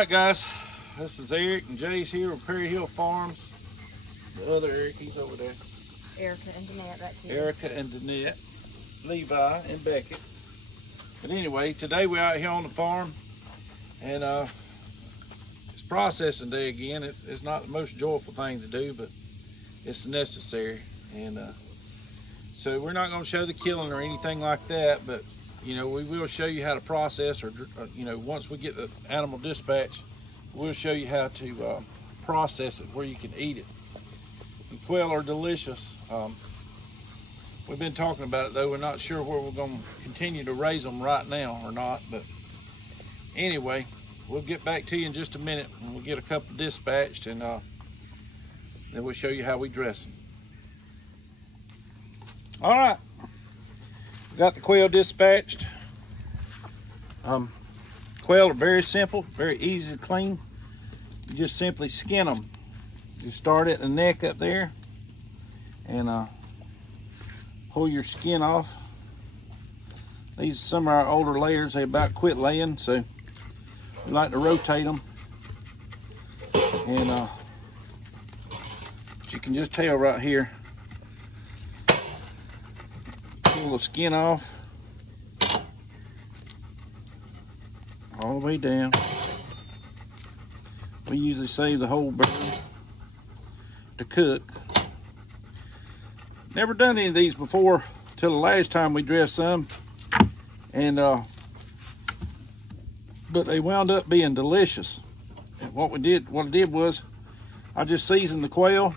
Alright guys, this is Eric and Jay's here with Perry Hill Farms. The other Eric, he's over there. Erica and Danette right here. Erica and Danette, Levi and Beckett. But anyway, today we're out here on the farm and it's processing day again. It's not the most joyful thing to do, but it's necessary. And so we're not going to show the killing or anything like that, but you know, we will show you how to process, or you know, once we get the animal dispatched, we'll show you how to process it where you can eat it. And quail are delicious. We've been talking about it though. We're not sure where we're going to continue to raise them right now or not, but anyway, we'll get back to you in just a minute when we get a couple dispatched, and then we'll show you how we dress them. All right. Got the quail dispatched. Quail are very simple, very easy to clean. You just simply skin them. You start at the neck up there and pull your skin off. These are some of our older layers. They about quit laying, so we like to rotate them. And but you can just tell right here. Pull the skin off all the way down. We usually save the whole bird to cook. Never done any of these before till the last time we dressed some, and but they wound up being delicious. And what I did was I just seasoned the quail,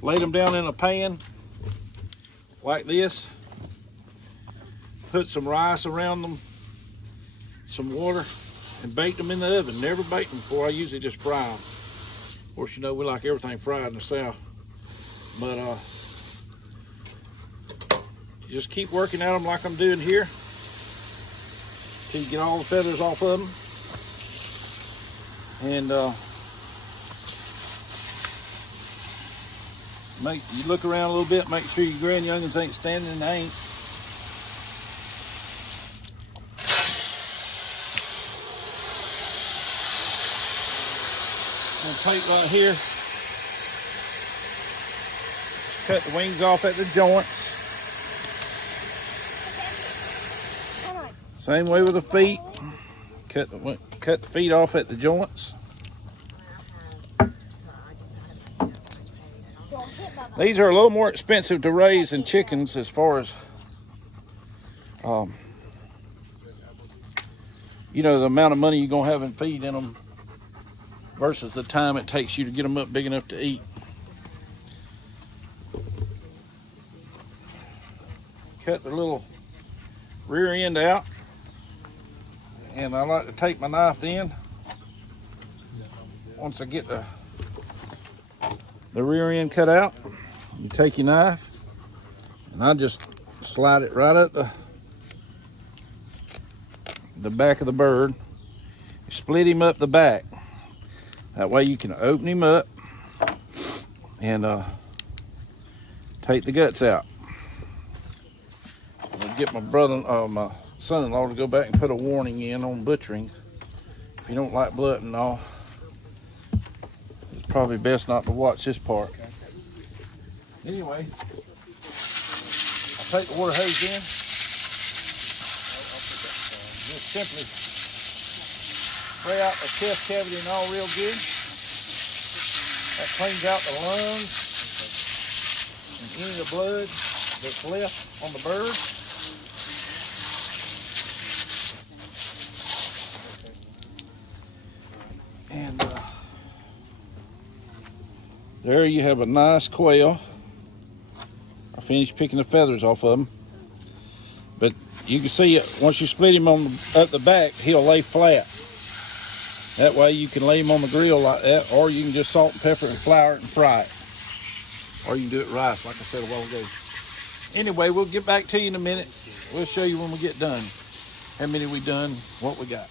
laid them down in a pan like this, put some rice around them, some water, and baked them in the oven. Never baked them before. I usually just fry them. Of course, you know, we like everything fried in the South. But you just keep working at them like I'm doing here till you get all the feathers off of them. And you look around a little bit, make sure your grand youngins ain't standing in the ain't. I'm gonna take right here, cut the wings off at the joints. Same way with the feet. Cut the feet off at the joints. These are a little more expensive to raise than chickens as far as, you know, the amount of money you're gonna have in feeding them versus the time it takes you to get them up big enough to eat. Cut the little rear end out, and I like to take my knife in once I get the rear end cut out. You take your knife and I just slide it right up the back of the bird. You split him up the back. That way you can open him up and take the guts out. I'll get my my son-in-law to go back and put a warning in on butchering. If you don't like blood and all, it's probably best not to watch this part. Anyway, I'll take the water hose in. Just simply spray out the chest cavity and all real good. That cleans out the lungs and any of the blood that's left on the bird. And there you have a nice quail. I finished picking the feathers off of them, but you can see it once you split him at the back, he'll lay flat. That way you can lay him on the grill like that, or you can just salt and pepper and flour it and fry it, or you can do it rice like I said a while ago. Anyway, we'll get back to you in a minute. We'll show you when we get done how many we done, what we got.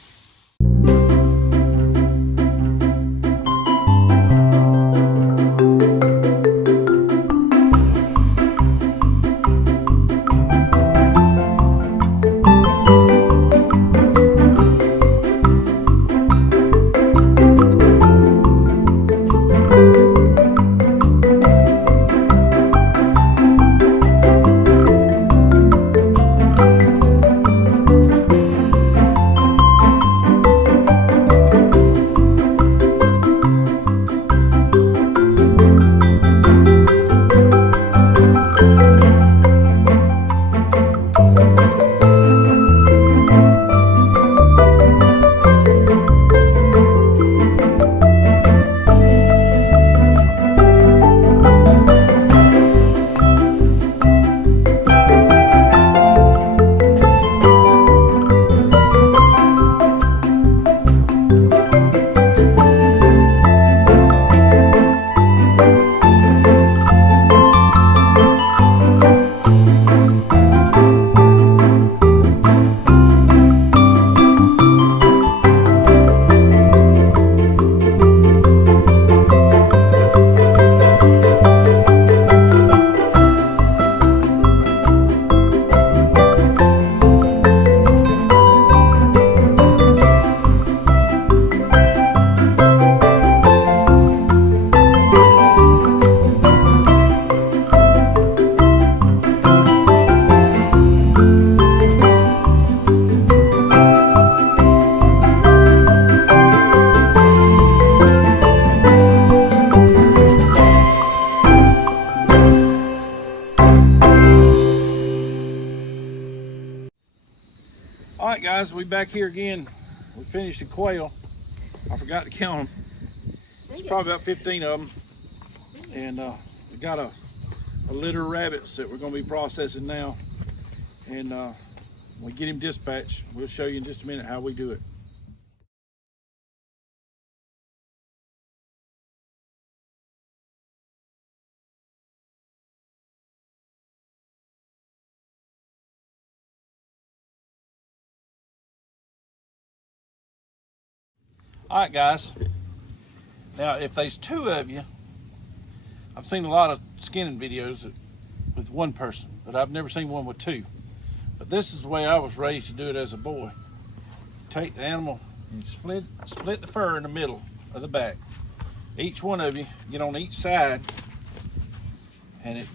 guys, we back here again. We finished the quail. I forgot to count them. It's probably about 15 of them. And we got a litter of rabbits that we're going to be processing now. And when we get him dispatched, we'll show you in just a minute how we do it. All right, guys. Now, if there's two of you, I've seen a lot of skinning videos with one person, but I've never seen one with two. But this is the way I was raised to do it as a boy. Take the animal and split the fur in the middle of the back. Each one of you get on each side, and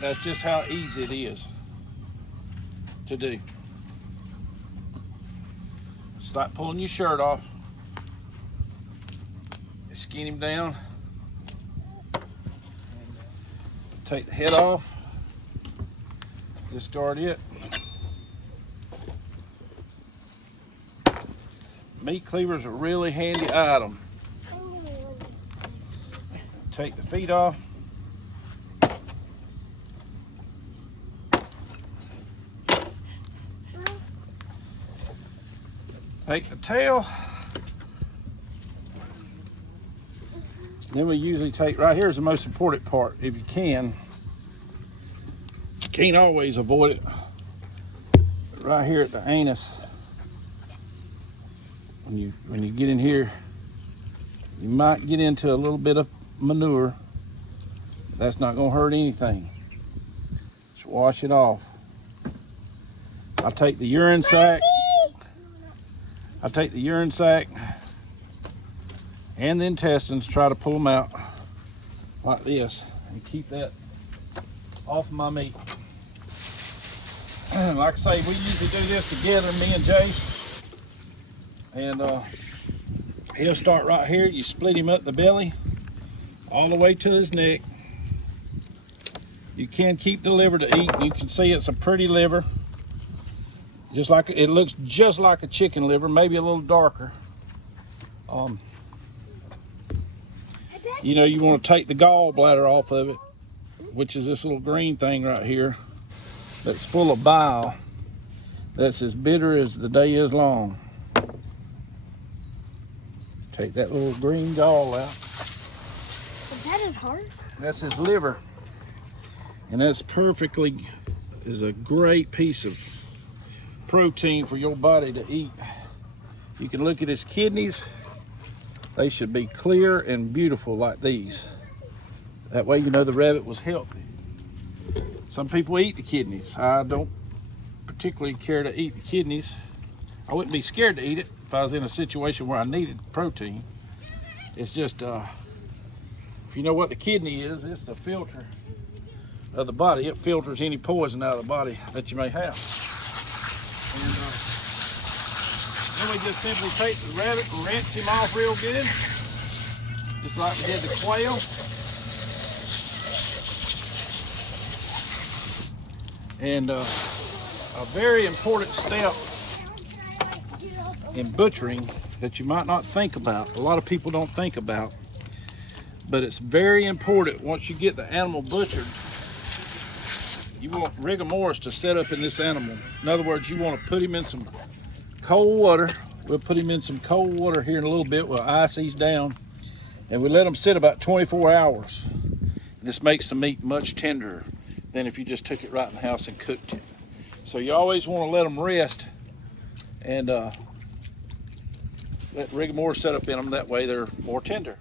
that's just how easy it is to do. Start pulling your shirt off. Skin him down. Take the head off. Discard it. Meat cleaver's a really handy item. Take the feet off. Take the tail. Then we usually take, right here is the most important part, if you can. Can't always avoid it. But right here at the anus, when you get in here, you might get into a little bit of manure. That's not gonna hurt anything. Just wash it off. I'll take the urine sac. And the intestines, try to pull them out like this and keep that off of my meat. Like I say, we usually do this together, me and Jace. And he'll start right here. You split him up the belly all the way to his neck. You can keep the liver to eat. You can see it's a pretty liver. Just like it looks just like a chicken liver, maybe a little darker. You know, you want to take the gallbladder off of it, which is this little green thing right here that's full of bile. That's as bitter as the day is long. Take that little green gall out. That is hard. That's his liver. And that's is a great piece of protein for your body to eat. You can look at his kidneys. They should be clear and beautiful like these. That way you know the rabbit was healthy. Some people eat the kidneys. I don't particularly care to eat the kidneys. I wouldn't be scared to eat it if I was in a situation where I needed protein. It's just, if you know what the kidney is, it's the filter of the body. It filters any poison out of the body that you may have. And, then we just simply take the rabbit and rinse him off real good, just like we did the quail. And a very important step in butchering that you might not think about, a lot of people don't think about, but it's very important once you get the animal butchered, you want rigor mortis to set up in this animal. In other words, you want to put him in some cold water. We'll put him in some cold water here in a little bit. We'll ice these down and we let them sit about 24 hours. This makes the meat much tenderer than if you just took it right in the house and cooked it. So you always want to let them rest and let rigor mortis set up in them. That way they're more tender.